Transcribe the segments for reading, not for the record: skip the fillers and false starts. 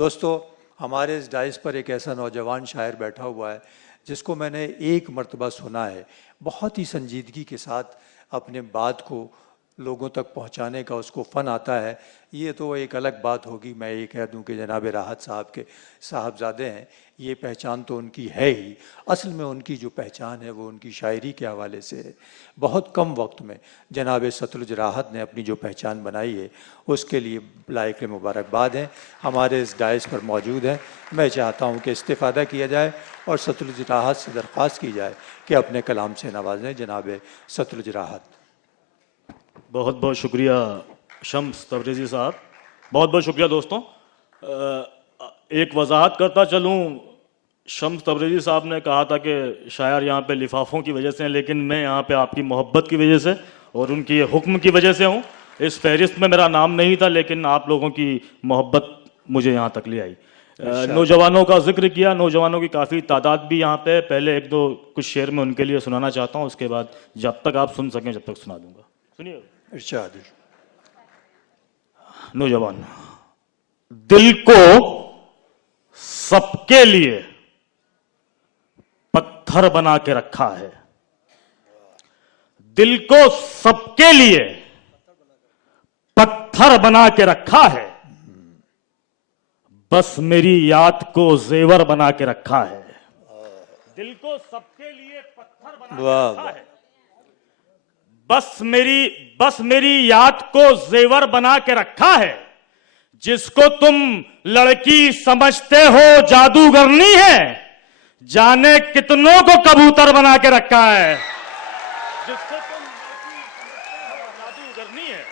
दोस्तों, हमारे इस डाइस पर एक ऐसा नौजवान शायर बैठा हुआ है जिसको मैंने एक मर्तबा सुना है। बहुत ही संजीदगी के साथ अपने बात को लोगों तक पहुंचाने का उसको फ़न आता है। ये तो एक अलग बात होगी, मैं ये कह दूं कि जनाब राहत साहब के साहबजादे हैं, ये पहचान तो उनकी है ही। असल में उनकी जो पहचान है वो उनकी शायरी के हवाले से है। बहुत कम वक्त में जनाब सतलुज राहत ने अपनी जो पहचान बनाई है उसके लिए लायक मुबारकबाद हैं। हमारे इस डाइस पर मौजूद हैं। मैं चाहता हूँ कि इस्तिफ़ादा किया जाए और सतलुज राहत से दरख्वास्त की जाए कि अपने कलाम से नवाजें जनाब सतलुज राहत। बहुत बहुत शुक्रिया शम्स तबरेज़ी साहब, बहुत बहुत शुक्रिया। दोस्तों, एक वजाहत करता चलूँ, शम्स तबरेज़ी साहब ने कहा था कि शायर यहाँ पे लिफाफों की वजह से हैं, लेकिन मैं यहाँ पे आपकी मोहब्बत की वजह से और उनकी ये हुक्म की वजह से हूँ। इस फहरिस्त में मेरा नाम नहीं था, लेकिन आप लोगों की मोहब्बत मुझे यहाँ तक ले आई। नौजवानों का जिक्र किया, नौजवानों की काफ़ी तादाद भी यहाँ पे। पहले एक दो कुछ शेर मैं उनके लिए सुनाना चाहता हूँ, उसके बाद जब तक आप सुन सकें जब तक सुना दूंगा। सुनिए। इरशाद। नौजवान, दिल को सबके लिए पत्थर बना के रखा है, दिल को सबके लिए पत्थर बना के रखा है, बस मेरी याद को जेवर बना के रखा है। दिल को सबके लिए पत्थर बना के रखा है, बस मेरी याद को जेवर बना के रखा है। जिसको तुम लड़की समझते हो जादूगरनी है, जाने कितनों को कबूतर बना के रखा है। जिसको तुम लड़की समझते हो जादूगरनी है,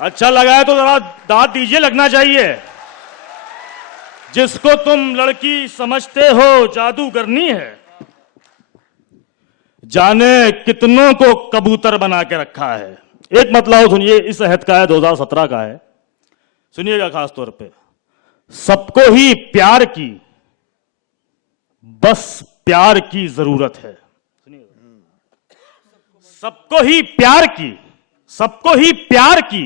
अच्छा लगा है तो जरा दांत दीजिए, लगना चाहिए। जिसको तुम लड़की समझते हो जादूगरनी है, जाने कितनों को कबूतर बना के रखा है। एक मतलब सुनिए, इस अहद का है, 2017 का है, सुनिएगा खास तौर पे। सबको ही प्यार की, बस प्यार की जरूरत है। सुनिएगा, सबको ही प्यार की, सबको ही प्यार की,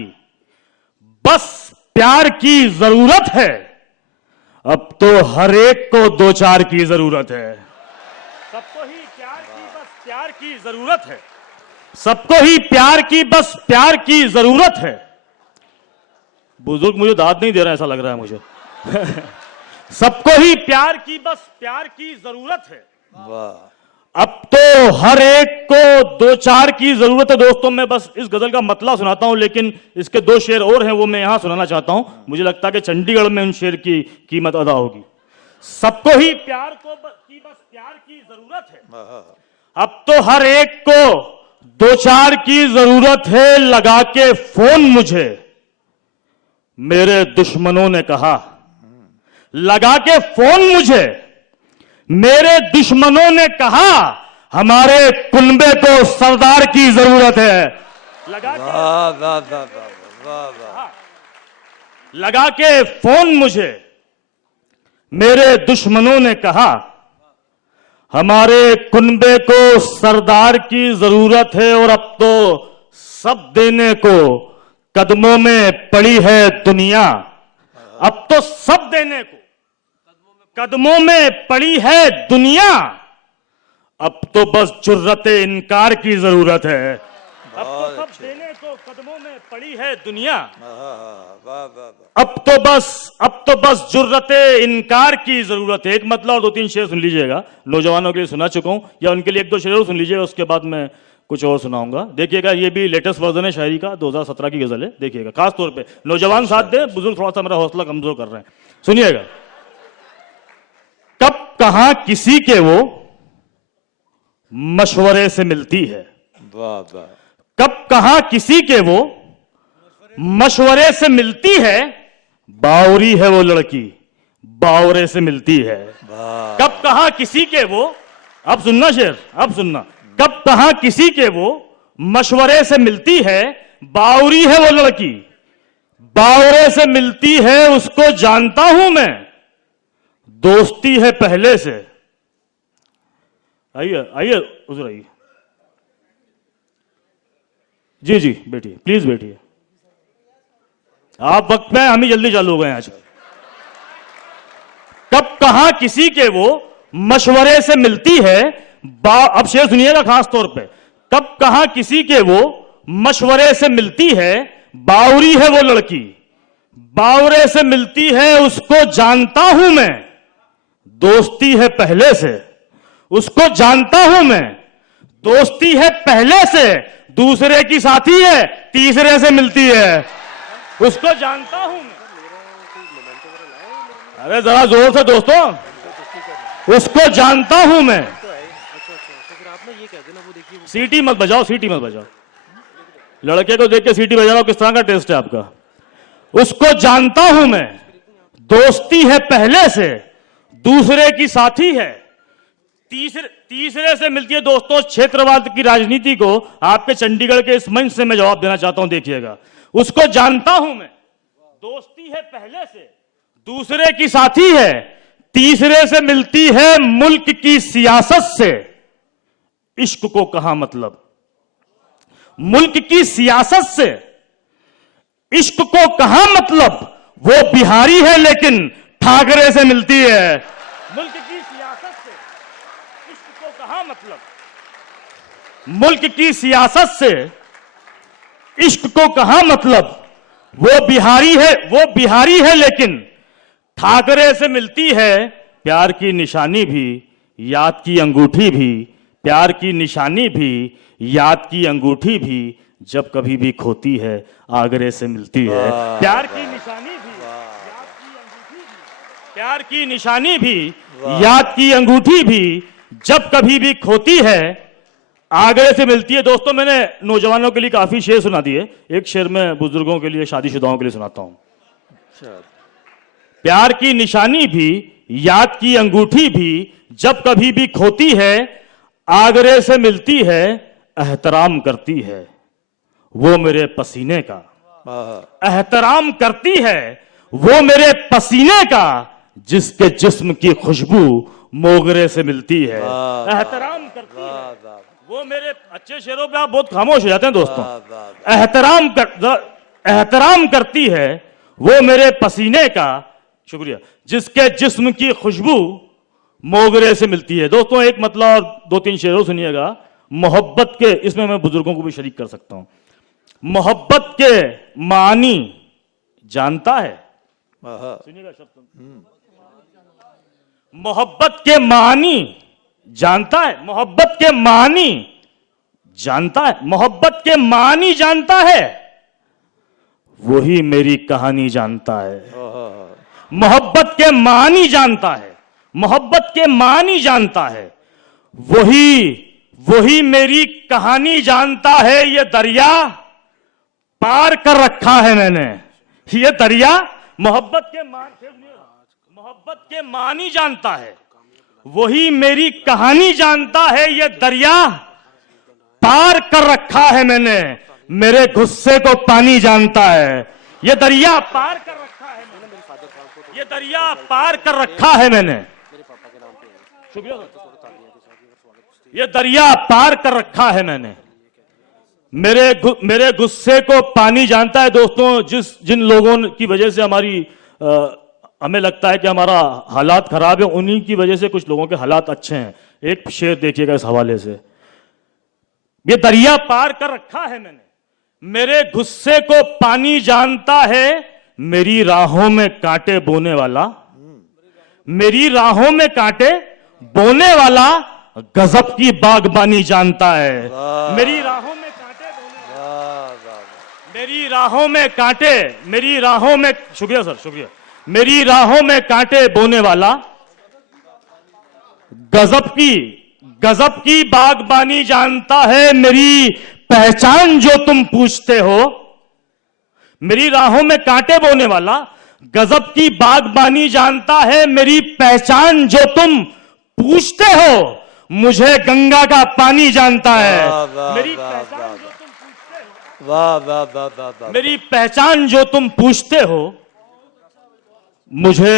बस प्यार की जरूरत है। अब तो हर एक को दो चार की जरूरत है। सबको ही प्यार की, बस प्यार की जरूरत है। सबको ही प्यार की, बस प्यार की जरूरत है। बुजुर्ग मुझे दाद नहीं दे रहा, ऐसा लग रहा है मुझे। सबको ही प्यार की, बस प्यार की जरूरत है। वाह। अब तो हर एक को दो चार की जरूरत है। दोस्तों, मैं बस इस गजल का मतलब सुनाता हूं, लेकिन इसके दो शेर और हैं, वो मैं यहां सुनाना चाहता हूं। मुझे लगता है कि चंडीगढ़ में उन शेर की कीमत अदा होगी। सबको ही प्यार को बस प्यार की जरूरत है। अब तो हर एक को दो चार की जरूरत है। लगा के फोन मुझे मेरे दुश्मनों ने कहा, लगा के फोन मुझे मेरे दुश्मनों ने कहा, हमारे कुनबे को सरदार की जरूरत है। लगा के वाह वाह वाह वाह वाह। लगा के फोन मुझे मेरे दुश्मनों ने कहा, हमारे कुनबे को सरदार की जरूरत है। और अब तो सब देने को कदमों में पड़ी है दुनिया। अब तो सब देने को कदमों में पड़ी है दुनिया। अब तो बस जुर्रते इनकार की जरूरत है। अब तो सब देने को कदमों में पड़ी है दुनिया। अब तो बस जुर्रते इनकार की जरूरत है। एक मतलब और दो तीन शेर सुन लीजिएगा, नौजवानों के लिए सुना चुका हूं, या उनके लिए एक दो शेर और सुन लीजिएगा, उसके बाद मैं कुछ और सुनाऊंगा। देखिएगा, ये भी लेटेस्ट वर्जन है शायरी का, 2017 की गजल है। देखिएगा, खास तौर पे नौजवान साथ दे, बुजुर्ग थोड़ा सा मेरा हौसला कमजोर कर रहे हैं। सुनिएगा। कब कहां किसी के वो मशवरे से मिलती है, वाह वाह। कब कहां किसी के वो मशवरे से मिलती है, बावरी है वो लड़की बावरे से मिलती है। कब कहां किसी के वो, अब सुनना शेर, अब सुनना। कब कहां किसी के वो मशवरे से मिलती है, बावरी है वो लड़की बावरे से मिलती है। उसको जानता हूं मैं, दोस्ती है पहले से। आइए आइए उधर आइए। जी जी बैठिए, प्लीज बैठिए। आप वक्त में, हम ही जल्दी चालू हो गए आज। कहां किसी के वो मशवरे से मिलती है, अब शेर सुनिएगा खास तौर पे, कब कहां किसी के वो मशवरे से मिलती है, बावरी है वो लड़की, बावरे से मिलती है उसको जानता हूं मैं, दोस्ती है पहले से, उसको जानता हूं मैं, दोस्ती है पहले से, दूसरे की साथी है, तीसरे से मिलती है, उसको जानता हूं मैं। अरे जरा जोर से दोस्तों, उसको जानता हूं मैं। सीटी मत बजाओ, सीटी मत बजाओ, लड़के को देख के सीटी बजा रहा हूं, किस तरह का टेस्ट है आपका। उसको जानता हूं मैं, दोस्ती है पहले से, दूसरे की साथी है, तीसरे से मिलती है। दोस्तों, क्षेत्रवाद की राजनीति को आपके चंडीगढ़ के इस मंच से मैं जवाब देना चाहता हूं, देखिएगा। उसको जानता हूं मैं, दोस्ती है पहले से, दूसरे की साथी है, तीसरे से मिलती है मुल्क की सियासत से। इश्क को कहां मतलब, मुल्क की सियासत से इश्क को कहां मतलब, वो बिहारी है लेकिन ठाकरे से मिलती है। मुल्क की सियासत से इश्क को कहां मतलब, मुल्क की सियासत से इश्क को कहां मतलब, वो बिहारी है लेकिन ठाकरे से मिलती है। प्यार की निशानी भी, याद की अंगूठी भी, प्यार की निशानी भी, याद की अंगूठी भी, जब कभी भी खोती है आगरे से मिलती है। प्यार की निशानी भी, याद की अंगूठी भी, प्यार की निशानी भी, याद की अंगूठी भी, जब कभी भी खोती है आगरे से मिलती है। दोस्तों, मैंने नौजवानों के लिए काफी शेर सुना दिए, एक शेर मैं बुजुर्गों के लिए, शादीशुदाओं के लिए सुनाता हूं। प्यार की निशानी भी, याद की अंगूठी भी, जब कभी भी खोती है आगरे से मिलती है। एहतराम करती है वो मेरे पसीने का, एहतराम करती है वो मेरे पसीने का, जिसके जिस्म की खुशबू मोगरे से मिलती है। एहतराम करती है वो मेरे, अच्छे शेरों पे आप बहुत खामोश हो जाते हैं दोस्तों। एहतराम करती है वो मेरे पसीने का, शुक्रिया, जिसके जिस्म की खुशबू मोगरे से मिलती है। दोस्तों, एक मतलब 2-3 शेरों सुनिएगा। मोहब्बत के, इसमें मैं बुजुर्गों को भी शरीक कर सकता हूं। मोहब्बत के मानी जानता है, सुनिएगा शब्द, मोहब्बत के मानी जानता है, मोहब्बत के मानी जानता है, मोहब्बत के मानी जानता है, वही मेरी कहानी जानता है। मोहब्बत के मानी जानता है, मोहब्बत के मानी जानता है, वही मेरी कहानी जानता है। ये दरिया पार कर रखा है मैंने, ये दरिया मोहब्बत के मानी जानता है, वही मेरी कहानी जानता है। ये दरिया पार कर रखा है मैंने, मेरे गुस्से को पानी जानता है। ये दरिया पार कर रखा है मैंने, ये दरिया पार कर रखा है मैंने, शुक्रिया, ये दरिया पार कर रखा है मैंने, मेरे गुस्से को पानी जानता है। दोस्तों, जिन लोगों की वजह से हमें लगता है कि हमारा हालात खराब है, उन्हीं की वजह से कुछ लोगों के हालात अच्छे हैं। एक शेर देखिएगा इस हवाले से, ये दरिया पार कर रखा है मैंने, मेरे गुस्से को पानी जानता है, मेरी राहों में कांटे बोने वाला, मेरी राहों में कांटे बोने वाला, गजब की बागबानी जानता है। मेरी राहों में कांटे बोने वाला, मेरी राहों में कांटे, मेरी राहों में, शुक्रिया सर, शुक्रिया, मेरी राहों में कांटे बोने वाला, गजब की बागबानी जानता है। मेरी पहचान जो तुम पूछते हो, मेरी राहों में कांटे बोने वाला, गजब की बागबानी जानता है। मेरी पहचान जो तुम पूछते हो, मुझे गंगा का पानी जानता है। मेरी पहचान जो तुम पूछते हो, वाह वाह वाह वाह, मेरी पहचान जो तुम पूछते हो, मुझे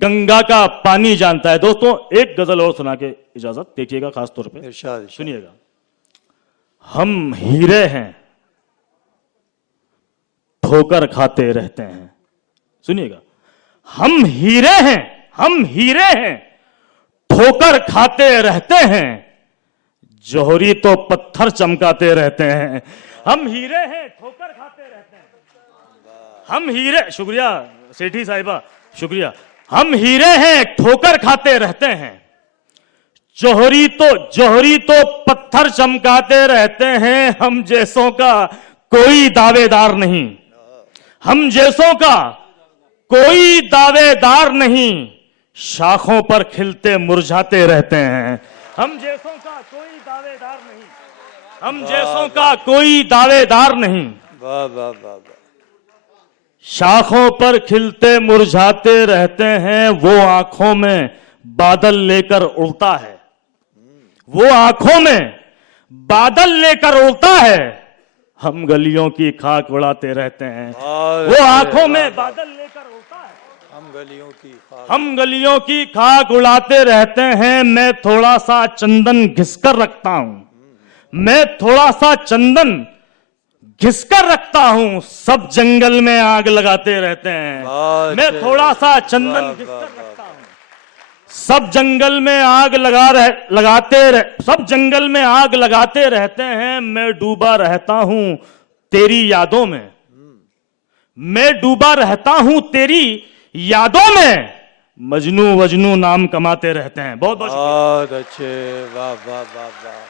गंगा का पानी जानता है। दोस्तों, एक गजल और सुना के इजाजत, देखिएगा खास तौर पे, सुनिएगा। हम हीरे हैं, ठोकर खाते रहते हैं, सुनिएगा। हम हीरे हैं, हम हीरे हैं, ठोकर खाते रहते हैं, जौहरी तो पत्थर चमकाते रहते हैं। हम हीरे हैं, ठोकर खाते रहते हैं, हम हीरे, शुक्रिया सेठी साहिबा, शुक्रिया। हम हीरे हैं, ठोकर खाते रहते हैं, जौहरी तो पत्थर चमकाते रहते हैं। हम जैसों का कोई दावेदार नहीं, हम जैसों का कोई दावेदार नहीं, शाखों पर खिलते मुरझाते रहते हैं। हम जैसों का कोई दावेदार नहीं, हम जैसों का कोई दावेदार नहीं, वाह वाह वाह वाह। शाखों पर खिलते मुरझाते रहते हैं। वो आंखों में बादल लेकर उड़ता है, वो आंखों में बादल लेकर उड़ता है। हम गलियों की खाक उड़ाते रहते हैं। वो आंखों में बादल लेकर उड़ता है, हम गलियों की खाक उड़ाते रहते हैं। मैं थोड़ा सा चंदन घिसकर रखता हूं, मैं थोड़ा सा चंदन घिसकर रखता हूं, सब जंगल में आग लगाते रहते हैं। मैं थोड़ा सा चंदन घिसकर रखता हूं, सब जंगल में आग सब जंगल में आग लगाते रहते हैं। मैं डूबा रहता हूं तेरी यादों में, मैं डूबा रहता हूं तेरी यादों में, मजनू वजनू नाम कमाते रहते हैं। बहुत बहुत अच्छे, वाह वाह वाह वाह।